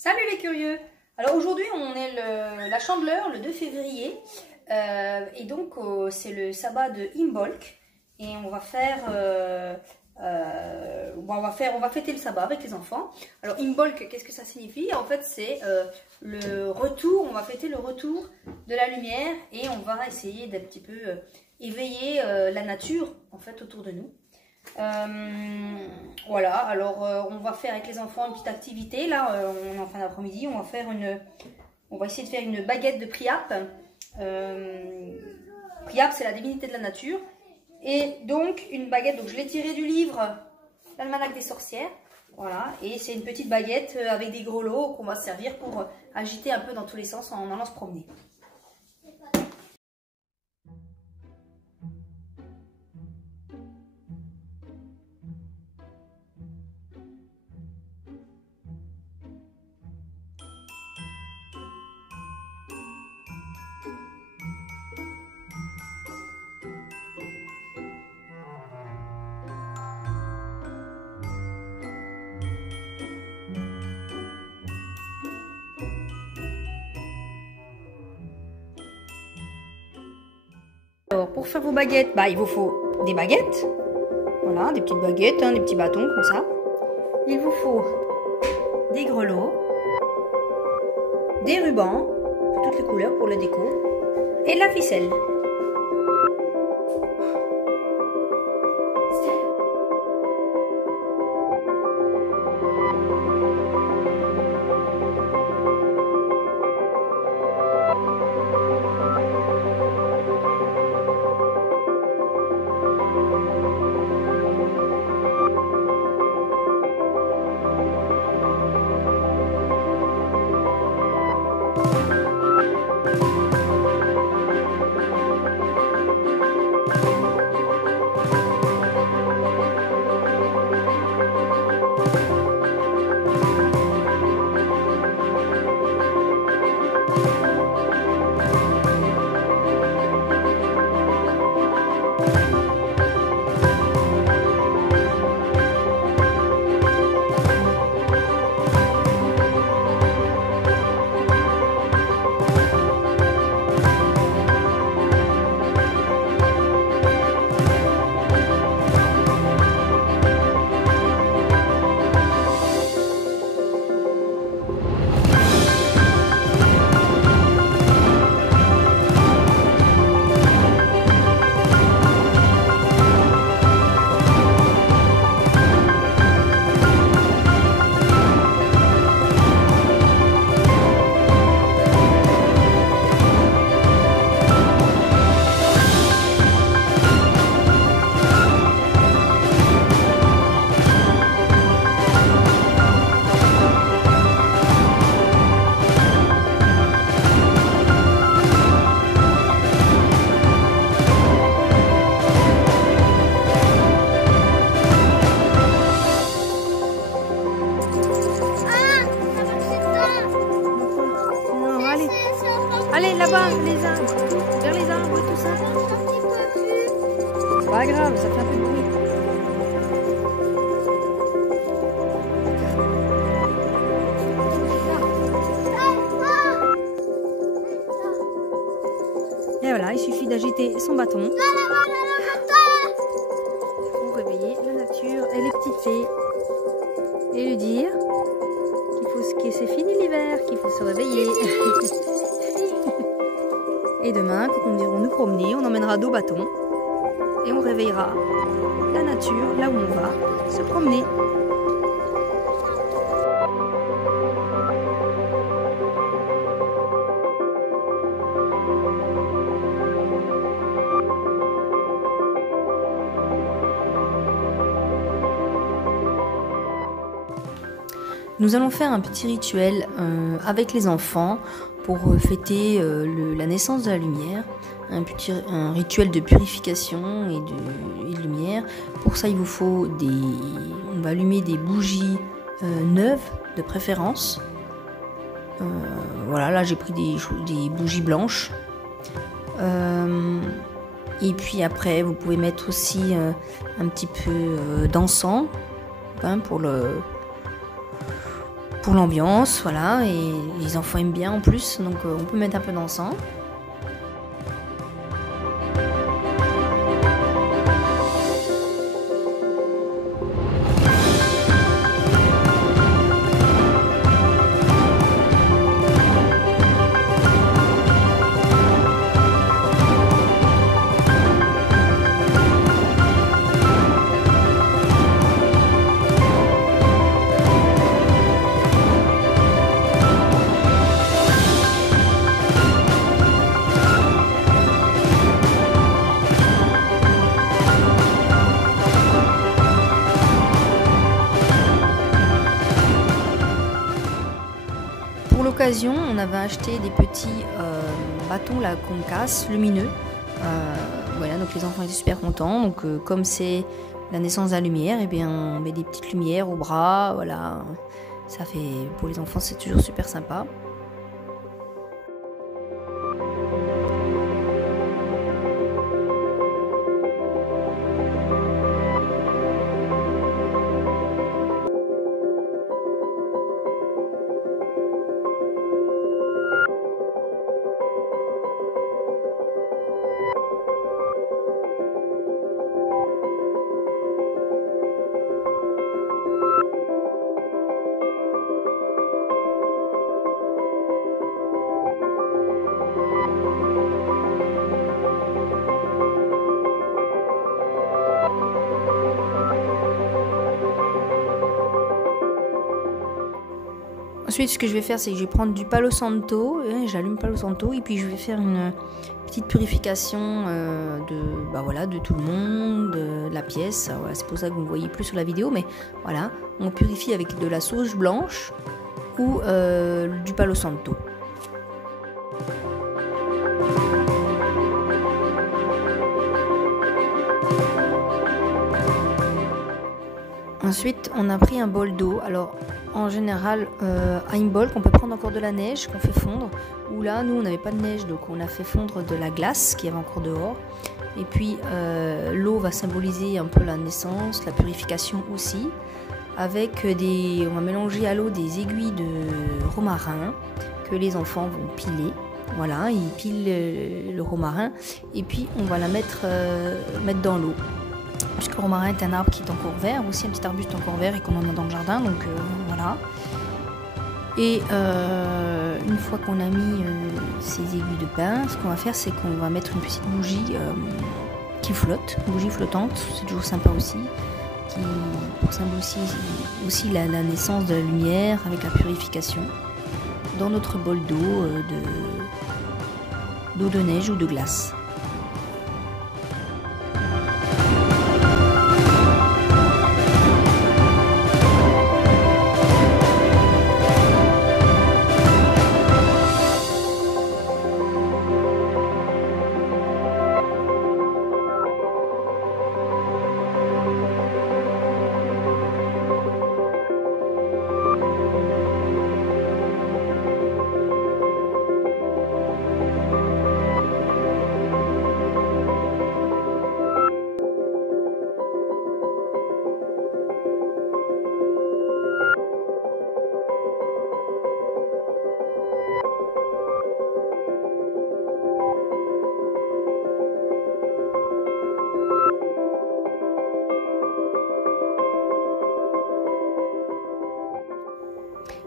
Salut les curieux! Alors aujourd'hui on est la Chandeleur, le 2 février, et donc c'est le sabbat de Imbolc, et on va faire, on va fêter le sabbat avec les enfants. Alors Imbolc, qu'est-ce que ça signifie? En fait c'est le retour, on va fêter le retour de la lumière, et on va essayer d'un petit peu éveiller la nature en fait autour de nous. Voilà, alors on va faire avec les enfants une petite activité. Là, on est en fin d'après-midi. On va essayer de faire une baguette de Priap. Priap, c'est la divinité de la nature. Et donc, une baguette, donc je l'ai tirée du livre L'Almanach des sorcières. Voilà, et c'est une petite baguette avec des grelots qu'on va se servir pour agiter un peu dans tous les sens en allant se promener. Alors, pour faire vos baguettes, il vous faut des baguettes. Voilà, des petites baguettes, des petits bâtons comme ça. Il vous faut des grelots, des rubans, de toutes les couleurs pour le déco, et de la ficelle. Allez, là-bas, les arbres, vers les arbres, tout ça. C'est pas grave, ça fait un peu de bruit. Et voilà, il suffit d'agiter son bâton pour réveiller la nature et les petites fées. Et lui dire que c'est fini l'hiver, qu'il faut se réveiller. Et demain, quand on ira nous promener, on emmènera nos bâtons et on réveillera la nature là où on va se promener. Nous allons faire un petit rituel avec les enfants pour fêter la naissance de la lumière, un rituel de purification et de lumière. Pour ça, il vous faut on va allumer des bougies neuves de préférence. Voilà, là j'ai pris des bougies blanches. Et puis après, vous pouvez mettre aussi un petit peu d'encens pour pour l'ambiance, voilà, et les enfants aiment bien en plus, donc on peut mettre un peu d'encens. Pour l'occasion, on avait acheté des petits bâtons là qu'on casse, lumineux. Voilà, donc les enfants étaient super contents. Donc comme c'est la naissance de la lumière, et bien on met des petites lumières au bras, voilà. Ça fait, pour les enfants, c'est toujours super sympa. Ensuite, ce que je vais faire, c'est que je vais prendre du Palo Santo, j'allume Palo Santo, et puis je vais faire une petite purification de tout le monde, de la pièce. Voilà, c'est pour ça que vous ne voyez plus sur la vidéo, mais voilà, on purifie avec de la sauge blanche ou du Palo Santo. Ensuite, on a pris un bol d'eau. Alors, en général, un bol qu'on peut prendre encore de la neige, qu'on fait fondre. Ou là, nous, on n'avait pas de neige, donc on a fait fondre de la glace qui avait encore dehors. Et puis, l'eau va symboliser un peu la naissance, la purification aussi. Avec on va mélanger à l'eau des aiguilles de romarin que les enfants vont piler. Voilà, ils pilent le romarin et puis on va la mettre dans l'eau. Puisque le romarin est un arbre qui est encore vert, aussi un petit arbuste encore vert et qu'on en a dans le jardin, donc voilà. Et une fois qu'on a mis ces aiguilles de pin, ce qu'on va faire, c'est qu'on va mettre une petite bougie qui flotte, une bougie flottante, c'est toujours sympa aussi, pour symboliser aussi la naissance de la lumière avec la purification, dans notre bol d'eau de neige ou de glace.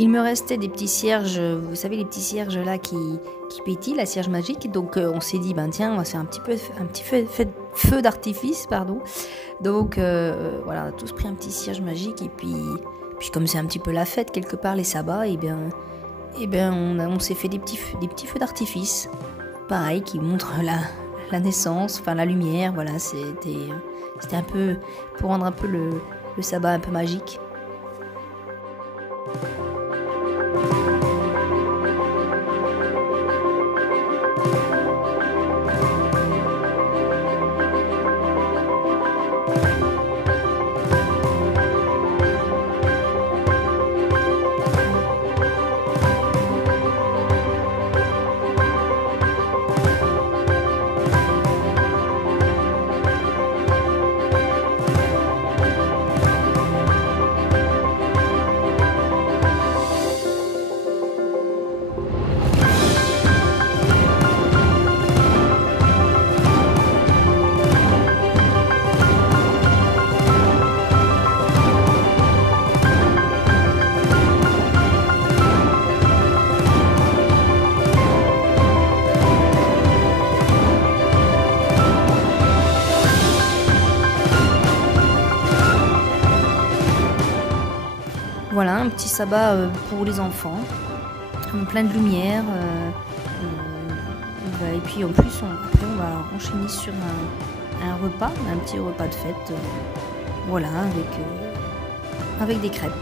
Il me restait des petits cierges, vous savez les petits cierges là qui pétillent, la cierge magique. Donc on s'est dit, ben tiens, on va faire un petit feu d'artifice, pardon. Donc voilà, on a tous pris un petit cierge magique et puis comme c'est un petit peu la fête quelque part, les sabbats, et bien on s'est fait des petits feux d'artifice, pareil, qui montrent la naissance, enfin la lumière. Voilà, c'était un peu pour rendre un peu le sabbat un peu magique. sabbat pour les enfants, plein de lumière. Et puis en plus, après, on va enchaîner sur un repas, un petit repas de fête, voilà, avec des crêpes.